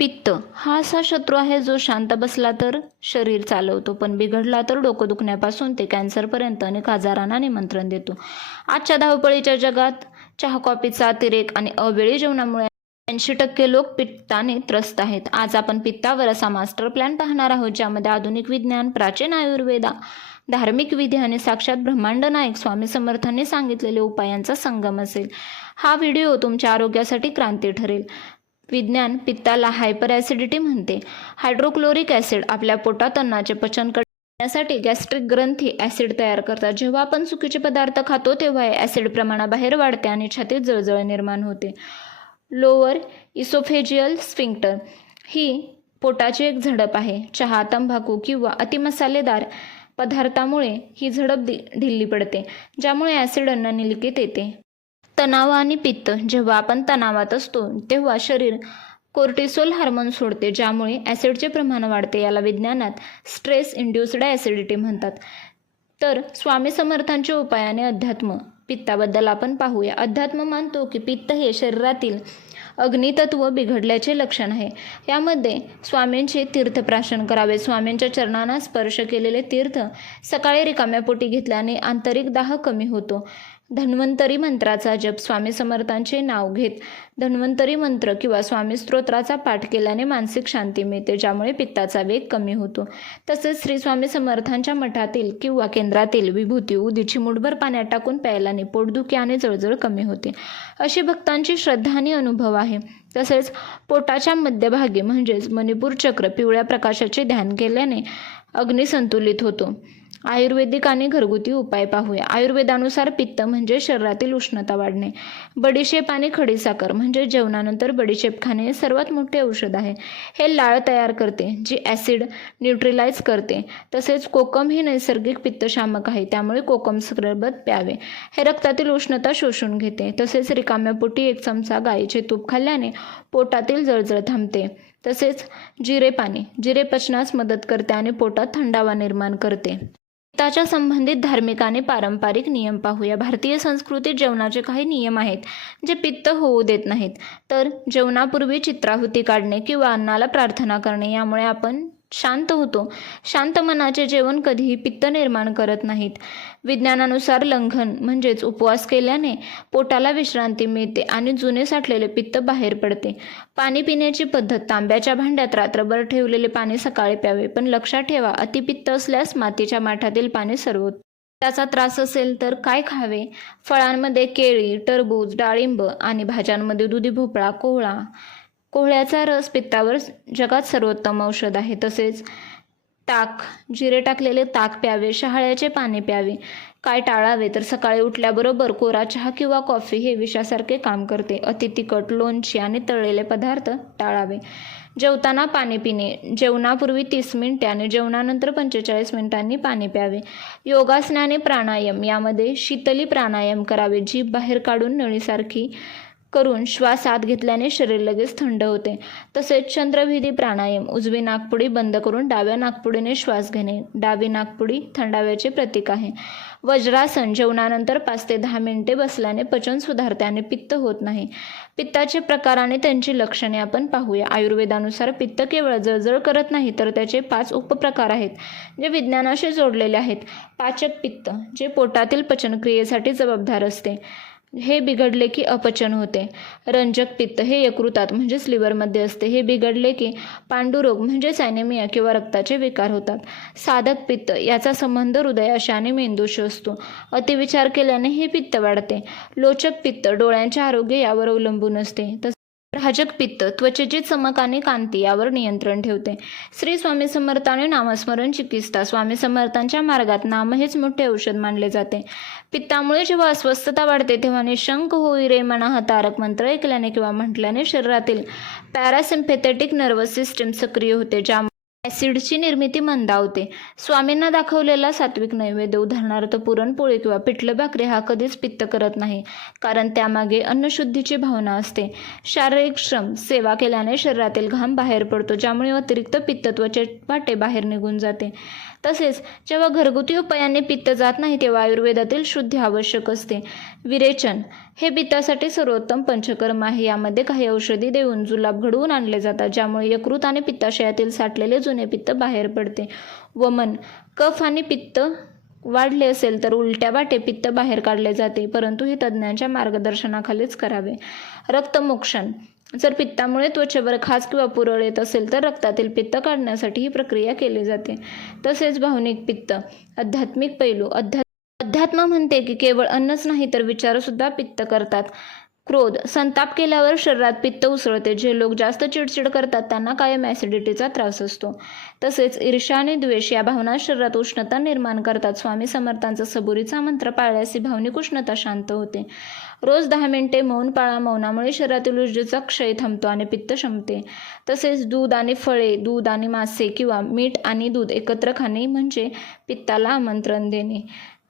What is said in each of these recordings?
पित्त हा असा शत्रू आहे जो शांत बसला तर शरीर चालवतो, पण बिघडला तर डोकं दुखण्यापासून ते कॅन्सरपर्यंत अनेक आजारांना निमंत्रण देतो. आजच्या धावपळीच्या जगात चहा कॉफीचा अतिरेक आणि अवेळी जेवणामुळे 80% लोक पित्ताने त्रस्त आहेत. आज आपण पित्तावर असा मास्टर प्लॅन पाहणार आहोत, ज्यामध्ये आधुनिक विज्ञान, प्राचीन आयुर्वेदा, धार्मिक विधी आणि साक्षात ब्रह्मांड नायक स्वामी समर्थांनी सांगितलेले उपायांचा संगम असेल. हा व्हिडिओ तुमच्या आरोग्यासाठी क्रांती ठरेल. विज्ञान पित्ताला हायपर ॲसिडिटी म्हणते. हायड्रोक्लोरिक ॲसिड आपल्या पोटात अन्नाचे पचन करण्यासाठी गॅस्ट्रिक ग्रंथी ॲसिड तयार करतात. जेव्हा आपण चुकीचे पदार्थ खातो तेव्हा हे ॲसिड प्रमाणाबाहेर वाढते आणि छातीत जळजळ निर्माण होते. लोअर इसोफेजियल स्फिंक्टर ही पोटाची एक झडप आहे. चहा, तंबाखू किंवा अतिमसालेदार पदार्थामुळे ही झडप ढिल्ली पडते, ज्यामुळे ॲसिड अन्ननलिकेत येते. तणाव आणि पित्त. जेव्हा आपण तणावात असतो तेव्हा शरीर कोर्टिसोल हार्मोन सोडते, ज्यामुळे ॲसिडचे प्रमाण वाढते. याला विज्ञानात स्ट्रेस इंड्युस्ड ॲसिडिटी म्हणतात. तर स्वामी समर्थांच्या उपायाने अध्यात्म पित्ताबद्दल आपण पाहूया. अध्यात्म मानतो की पित्त हे शरीरातील अग्नितत्व बिघडल्याचे लक्षण आहे. यामध्ये स्वामींचे तीर्थप्राशन करावे. स्वामींच्या चरणांना स्पर्श केलेले तीर्थ सकाळी रिकाम्या पोटी घेतल्याने आंतरिक दाह कमी होतो. धन्वंतरी मंत्राचा जप. स्वामी समर्थांचे नाव घेत धन्वंतरी मंत्र किंवा स्वामी स्तोत्राचा पाठ केल्याने मानसिक शांती मिळते, ज्यामुळे पित्ताचा वेग कमी होतो. तसेच श्री स्वामी समर्थांच्या मठातील किंवा केंद्रातील विभूती उदीची मुठभर पाण्यात टाकून प्यायल्याने पोटदुखी आणि जळजळ कमी होते, अशी भक्तांची श्रद्धा आणि अनुभव आहे. तसेच पोटाच्या मध्यभागी म्हणजेच मणिपूर चक्र पिवळ्या प्रकाशाचे ध्यान केल्याने अग्नी संतुलित होतो. आयुर्वेदिक आणि घरगुती उपाय पाहूया. आयुर्वेदानुसार पित्त म्हणजे शरीरातील उष्णता वाढणे. बडीशेप आणि खडीसाखर म्हणजे जेवणानंतर बडीशेप खाणे हे सर्वात मोठे औषध आहे. हे लाळ तयार करते, जी ॲसिड न्यूट्रलाइज करते. तसेच कोकम ही नैसर्गिक पित्तशामक आहे, त्यामुळे कोकम सरबत प्यावे. हे रक्तातील उष्णता शोषून घेते. तसेच रिकाम्या पोटी 1 चमचा गाईचे तूप खाल्ल्याने पोटातील जळजळ थांबते. तसेच जिरे पाणी. जिरे पचनास मदत करते आणि पोटात थंडावा निर्माण करते. पित्ताच्या संबंधित धार्मिक आणि पारंपरिक नियम पाहूया. भारतीय संस्कृतीत जेवणाचे काही नियम आहेत जे पित्त होऊ देत नाहीत. तर जेवणापूर्वी चित्राहुती काढणे किंवा अन्नाला प्रार्थना करणे, यामुळे आपण शांत होतो. शांत मनाचे जेवण कधीही पित्त निर्माण करत नाहीत. विज्ञानानुसार लंघन म्हणजेच उपवास केल्याने पोटाला विश्रांती मिळते आणि जुने साठलेले पित्त बाहेर पडते. पाणी पिण्याची पद्धत. तांब्याच्या भांड्यात रात्रभर ठेवलेले पाणी सकाळी प्यावे, पण लक्षात ठेवा अतिपित्त असल्यास मातीच्या माठातील पाणी सर्वोत्तम. त्याचा त्रास असेल तर काय खावे? फळांमध्ये केळी, टरबूज, डाळिंब आणि भाज्यांमध्ये दुधी भोपळा, कोहळ्याचा रस पित्तावर जगात सर्वोत्तम औषध आहे. तसेच ताक, जिरे टाकलेले ताक प्यावे. शहाळ्याचे पाणी प्यावे. काय टाळावे तर सकाळी उठल्याबरोबर कोरा चहा किंवा कॉफी हे विषासारखे काम करते. अति तिखट, लोणची आणि तळलेले पदार्थ टाळावे. जेवताना पाणी पिणे. जेवणापूर्वी 30 मिनिटे आणि जेवणानंतर 45 मिनिटांनी पाणी प्यावे. योगासने आणि प्राणायाम. यामध्ये शीतली प्राणायाम करावे. जीभ बाहेर काढून नळीसारखी करून श्वास आत घेतल्याने शरीर लगेच थंड होते. तसेच चंद्रविधी प्राणायाम. उजवी नाकपुडी बंद करून डाव्या नाकपुडीने श्वास घेणे. डावी नाकपुडी थंडाव्याचे प्रतीक आहे. वज्रासन. जेवणानंतर 5 ते 10 मिनिटे बसल्याने पचन सुधारते आणि पित्त होत नाही. पित्ताचे प्रकार आणि त्यांची लक्षणे आपण पाहूया. आयुर्वेदानुसार पित्त केवळ जळजळ करत नाही, तर त्याचे 5 उपप्रकार आहेत जे विज्ञानाशी जोडलेले आहेत. पाचक पित्त, जे पोटातील पचनक्रियेसाठी जबाबदार असते, हे बिघडले की अपचन होते. रंजक पित्त, हे यकृतात म्हणजेच लिव्हरमध्ये असते, हे बिघडले की पांडुरोग म्हणजेच ॲनेमिया किंवा रक्ताचे विकार होतात. साधक पित्त, याचा संबंध हृदयाशी आणि मेंदूशी असतो. अतिविचार केल्याने हे पित्त वाढते. लोचक पित्त, डोळ्यांचे आरोग्य यावर अवलंबून असते. राजक पित्त, त्वचेची चमक आणि कांती यावर नियंत्रण ठेवते. श्री स्वामी समर्थाने नामस्मरण चिकित्सा. स्वामी समर्थांच्या मार्गात नाम हेच मोठे औषध मानले जाते. पित्तामुळे जेव्हा अस्वस्थता वाढते तेव्हा निशंक होई रे मना हा तारक मंत्र ऐकल्याने किंवा म्हटल्याने शरीरातील पॅरासिम्पॅथेटिक नर्वस सिस्टीम सक्रिय होते, ज्यामुळे ॲसिडची निर्मिती मंदावते. स्वामींना दाखवलेला सात्विक नैवेद्य, उदाहरणार्थ पुरणपोळी किंवा पिठलं भाकरी, हा कधीच पित्त करत नाही, कारण त्यामागे अन्नशुद्धीची भावना असते. शारीरिक श्रम. सेवा केल्याने शरीरातील घाम बाहेर पडतो, ज्यामुळे अतिरिक्त पित्त त्वचे वाटे बाहेर निघून जाते. तसेच जेव्हा घरगुती उपायाने पित्त जात नाही तेव्हा आयुर्वेदातील शुद्धी आवश्यक असते. विरेचन हे पित्तासाठी सर्वोत्तम पंचकर्म आहे. यामध्ये काही औषधी देऊन जुलाब घडवून आणले जातात, ज्यामुळे यकृत आणि पित्ताशयातील साठलेले जुने पित्त बाहेर पडते. वमन कफ आणि पित्त वाढले असेल तर उलट्या वाटे पित्त बाहेर काढले जाते, परंतु हे तज्ज्ञांच्या मार्गदर्शनाखालीच करावे. रक्तमोक्षण जर पित्तामुळे त्वचेवर खाज किंवा पुरळ येत असेल तर रक्तातील पित्त काढण्यासाठी ही प्रक्रिया केली जाते. तसेच भावनिक पित्त आध्यात्मिक पैलू अध्यात्म म्हणते की केवळ अन्नच नाही तर विचारसुद्धा पित्त करतात. क्रोध संताप केल्यावर शरीरात पित्त उसळते. जे लोक जास्त चिडचिड करतात त्यांना कायम ॲसिडिटीचा त्रास असतो. तसेच ईर्ष्या आणि द्वेष या भावना शरीरात उष्णता निर्माण करतात. स्वामी समर्थांचा सबुरीचा मंत्र पाळल्यास ही भावनिक उष्णता शांत होते. रोज 10 मिनिटे मौन पाळा. मौनामुळे शरीरातील ऊर्जेचा क्षय थांबतो आणि पित्त शमते. तसेच दूध आणि फळे, दूध आणि मासे किंवा मीठ आणि दूध एकत्र खाणे म्हणजे पित्ताला आमंत्रण देणे.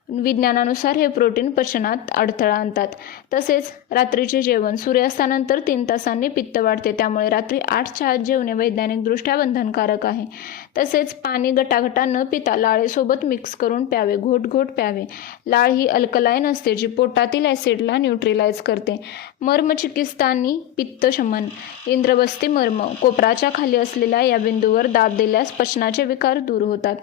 विज्ञानानुसार हे प्रोटीन पचनात अडथळा आणतात. तसेच रात्रीचे जेवण सूर्यास्तानंतर 3 तासांनी पित्त वाढते, त्यामुळे रात्री 8च्या आत जेवणे वैज्ञानिकदृष्ट्या बंधनकारक आहे. तसेच पाणी गटागटा न पिता लाळेसोबत मिक्स करून प्यावे, घोट प्यावे. लाळ ही अल्कलाईन असते जी पोटातील ॲसिडला न्यूट्रलाइज करते. मर्म चिकित्सा आणि पित्त शमन इंद्रवस्ती मर्म कोपराच्या खाली असलेल्या या बिंदूवर दाब दिल्यास पचनाचे विकार दूर होतात.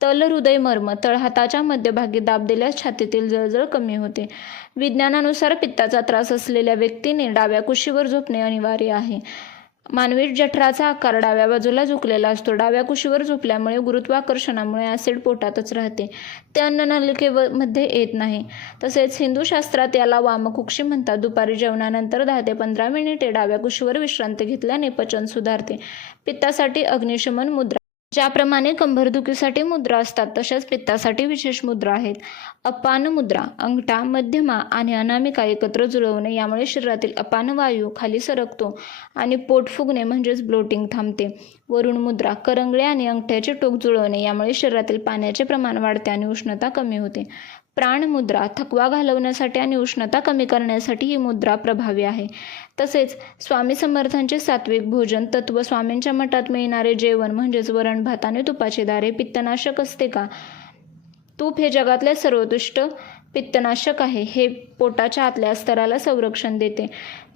तल हृदय मर्म तळहाताच्या मध्यभागी दाब दिल्यास छातीतील जळजळ कमी होते. विज्ञानानुसार पित्ताचा त्रास असलेल्या व्यक्तीने डाव्या कुशीवर झोपणे अनिवार्य आहे. मानवी जठराचा आकार डाव्या बाजूला झुकलेला असतो. डाव्या कुशीवर झोपल्यामुळे गुरुत्वाकर्षणामुळे ॲसिड पोटातच राहते, ते अन्ननलिकेमध्ये येत नाही. तसेच हिंदू शास्त्रात याला वामकुक्षी म्हणतात. दुपारी जेवणानंतर 10 ते 15 मिनिटे डाव्या कुशीवर विश्रांती घेतल्याने पचन सुधारते. पित्तासाठी अग्निशमन मुद्रा ज्याप्रमाणे कंबरदुखीसाठी मुद्रा असतात तशाच पित्तासाठी विशेष मुद्रा आहेत. अपान मुद्रा अंगठा, मध्यमा आणि अनामिका एकत्र जुळवणे, यामुळे शरीरातील अपान वायू खाली सरकतो आणि पोट फुगणे म्हणजेच ब्लोटिंग थांबते. वरुण मुद्रा करंगळे आणि अंगठ्याचे टोक जुळवणे, यामुळे शरीरातील पाण्याचे प्रमाण वाढते आणि उष्णता कमी होते. प्राण मुद्रा थकवा घालवण्यासाठी आणि उष्णता कमी करण्यासाठी ही मुद्रा प्रभावी आहे. तसेच स्वामी समर्थांचे सात्विक भोजन तत्व, स्वामींच्या मठात मिळणारे जेवण म्हणजेच वरण भात आणि तुपाची दारे पित्तनाशक असते का? तूप हे जगातले सर्वोत्कृष्ट पित्तनाशक आहे. हे पोटाच्या आतल्या स्तराला संरक्षण देते.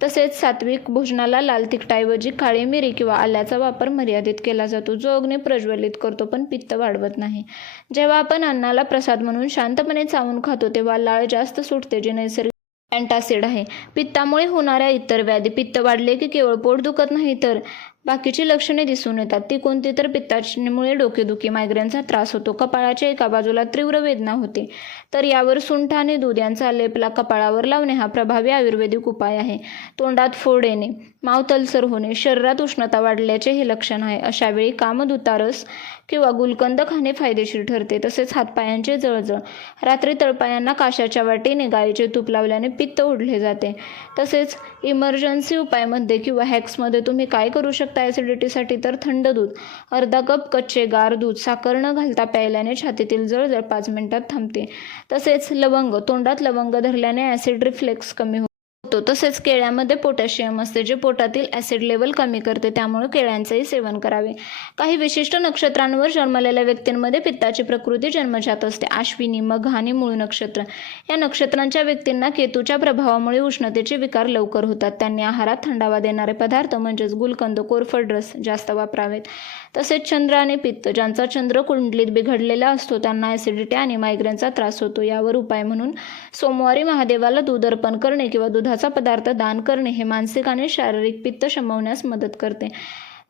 तसेच सात्विक भोजनाला लाल तिखटाऐवजी काळी मिरी किंवा आल्याचा वापर मर्यादित केला जातो, जो अग्नी प्रज्वलित करतो पण पित्त वाढवत नाही. जेव्हा आपण अन्नाला प्रसाद म्हणून शांतपणे चावून खातो तेव्हा लाळ जास्त सुटते, जी नैसर्गिक अँटासिड आहे. पित्तामुळे होणाऱ्या इतर व्याधी पित्त वाढले की केवळ पोट दुखत नाही तर बाकीची लक्षणे दिसून येतात. ती कोणती तर पित्तामुळे डोकेदुखी, मायग्रेनचा त्रास होतो, कपाळाच्या एका बाजूला तीव्र वेदना होते. तर यावर सुंठ आणि दूध यांचा लेपला कपाळावर लावणे हा प्रभावी आयुर्वेदिक उपाय आहे. तोंडात फोड येणे, मावतलसर होणे, शरीरात उष्णता वाढल्याचे हे लक्षण आहे. अशा वेळी कामधुतारस किंवा गुलकंद खाणे फायदेशीर ठरते. तसेच हातपायांचे जळजळ, रात्री तळपायांना काशाच्या वाटीने गाईचे तूप लावल्याने पित्त ओढले जाते. तसेच इमर्जन्सी उपायमध्ये किंवा हॅक्समध्ये तुम्ही काय करू शकता ॲसिडिटीसाठी? तर थंड दूध, अर्धा कप कच्चे गार दूध साखर न घालता प्यायल्याने छातीतील जळजळ 5 मिनिटात थांबते. तसेच लवंग, तोंडात लवंग धरल्याने ॲसिड रिफ्लेक्स कमी होतो. तसेच केळ्यामध्ये पोटॅशियम असते, जे पोटातील ॲसिड लेवल कमी करते, त्यामुळे केळ्यांचेही सेवन करावे. काही विशिष्ट नक्षत्रांवर जन्मलेल्या व्यक्तींमध्ये पित्ताची प्रकृती जन्मजात असते. अश्विनी, मघ आणि मूळ नक्षत्र या नक्षत्रांच्या व्यक्तींना केतूच्या प्रभावामुळे उष्णतेचे विकार लवकर होतात. त्यांनी आहारात थंडावा देणारे पदार्थ म्हणजेच गुलकंद, कोरफड रस जास्त वापरावेत. तसेच चंद्र आणि पित्त, ज्यांचा चंद्र कुंडलीत बिघडलेला असतो त्यांना ॲसिडिटी आणि मायग्रेनचा त्रास होतो. यावर उपाय म्हणून सोमवारी महादेवाला दूध अर्पण करणे किंवा दुधाचा पदार्थ दान करणे हे मानसिक आणि शारीरिक पित्त शमवण्यास मदत करते.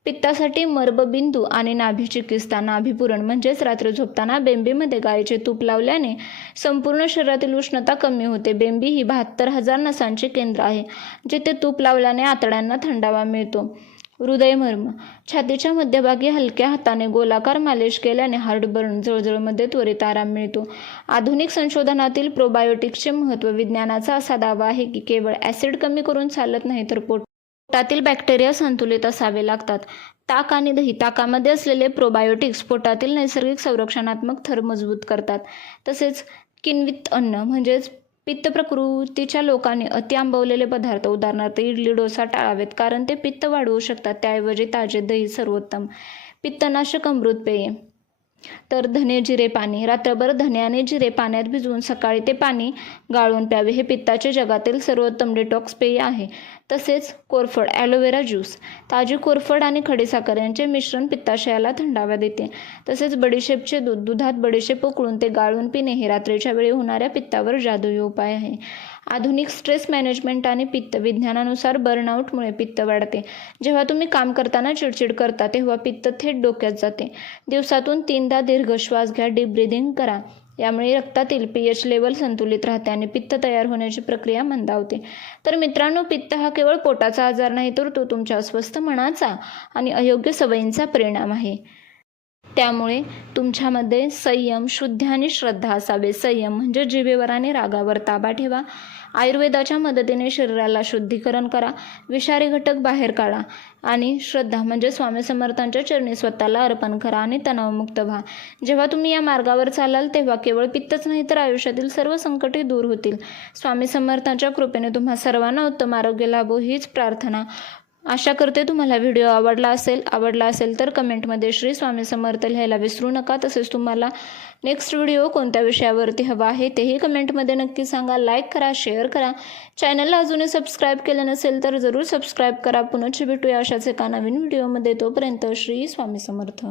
पित्तासाठी मर्बबिंदू आणि नाभी चिकित्सा, नाभीपुरण म्हणजेच रात्री झोपताना बेंबीमध्ये गायीचे तूप लावल्याने संपूर्ण शरीरातील उष्णता कमी होते. बेंबी ही 72,000 नसांचे केंद्र आहे, जिथे तूप लावल्याने आतड्यांना थंडावा मिळतो. हृदयमर्म छातीच्या मध्यभागी हलक्या हाताने गोलाकार मालिश केल्याने हार्टबर्न, जळजळमध्ये त्वरित आराम मिळतो. आधुनिक संशोधनातील प्रोबायोटिक्सचे महत्त्व. विज्ञानाचा असा दावा आहे की केवळ ॲसिड कमी करून चालत नाही तर पोटातील बॅक्टेरिया संतुलित असावे लागतात. ताक आणि दही, ताकामध्ये असलेले प्रोबायोटिक्स पोटातील नैसर्गिक संरक्षणात्मक थर मजबूत करतात. तसेच किण्वित अन्न म्हणजेच पित्त प्रकृतीच्या लोकांनी अति आंबवलेले पदार्थ उदाहरणार्थ इडली, डोसा टाळावेत, कारण ते पित्त वाढवू शकतात. त्याऐवजी ताजे दही सर्वोत्तम. पित्तनाशक अमृत पेये तर धने जिरे पाणी, रात्रभर धने आणि जिरे पाण्यात भिजवून सकाळी ते पाणी गाळून प्यावे. हे पित्ताचे जगातील सर्वोत्तम डिटॉक्स पेय आहे. तसेच कोरफड ॲलोवेरा ज्यूस, ताजी कोरफड आणि खडीसाखर यांचे मिश्रण पित्ताशयाला थंडावा देते. तसेच बडीशेपचे दूध, दुधात बडीशेप उकळून ते गाळून पिणे हे रात्रीच्या वेळी होणाऱ्या पित्तावर जादुई उपाय आहे. आधुनिक स्ट्रेस मॅनेजमेंट आणि पित्त विज्ञानानुसार बर्नआउटमुळे पित्त वाढते. जेव्हा तुम्ही काम करताना चिडचिड करता तेव्हा पित्त थेट डोक्यात जाते. दिवसातून 3दा दीर्घ श्वास घ्या, डीप ब्रीदिंग करा. यामुळे रक्तातील pH लेवल संतुलित राहते आणि पित्त तयार होण्याची प्रक्रिया मंदावते. तर मित्रांनो, पित्त हा केवळ पोटाचा आजार नाही, तर तो तुमच्या अस्वस्थ मनाचा आणि अयोग्य सवयींचा परिणाम आहे. त्यामुळे तुमच्यामध्ये संयम, शुद्धी आणि श्रद्धा असावे. संयम म्हणजे जिभेवर आणि रागावर ताबा ठेवा. आयुर्वेदाच्या मदतीने शरीराला शुद्धीकरण करा. विषारी घटक बाहेर काढा. आणि श्रद्धा म्हणजे स्वामी समर्थांच्या चरणी स्वतःला अर्पण करा आणि तणावमुक्त व्हा. जेव्हा तुम्ही या मार्गावर चालाल तेव्हा केवळ पित्तच नाही, तर आयुष्यातील सर्व संकटे दूर होतील. स्वामी समर्थांच्या कृपेने तुम्हा सर्वांना उत्तम आरोग्य लाभो हीच प्रार्थना. आशा करते तुम्हाला व्हिडिओ आवडला असेल तर कमेंटमध्ये श्री स्वामी समर्थ लिहायला विसरू नका. तसेच तुम्हाला नेक्स्ट व्हिडिओ कोणत्या विषयावरती हवा आहे तेही कमेंटमध्ये नक्की सांगा. लाईक करा, शेअर करा. चॅनलला अजूनही सबस्क्राईब केलं नसेल तर जरूर सबस्क्राईब करा. पुन्हा भेटूया अशाच एका नवीन व्हिडिओमध्ये. तोपर्यंत श्री स्वामी समर्थ.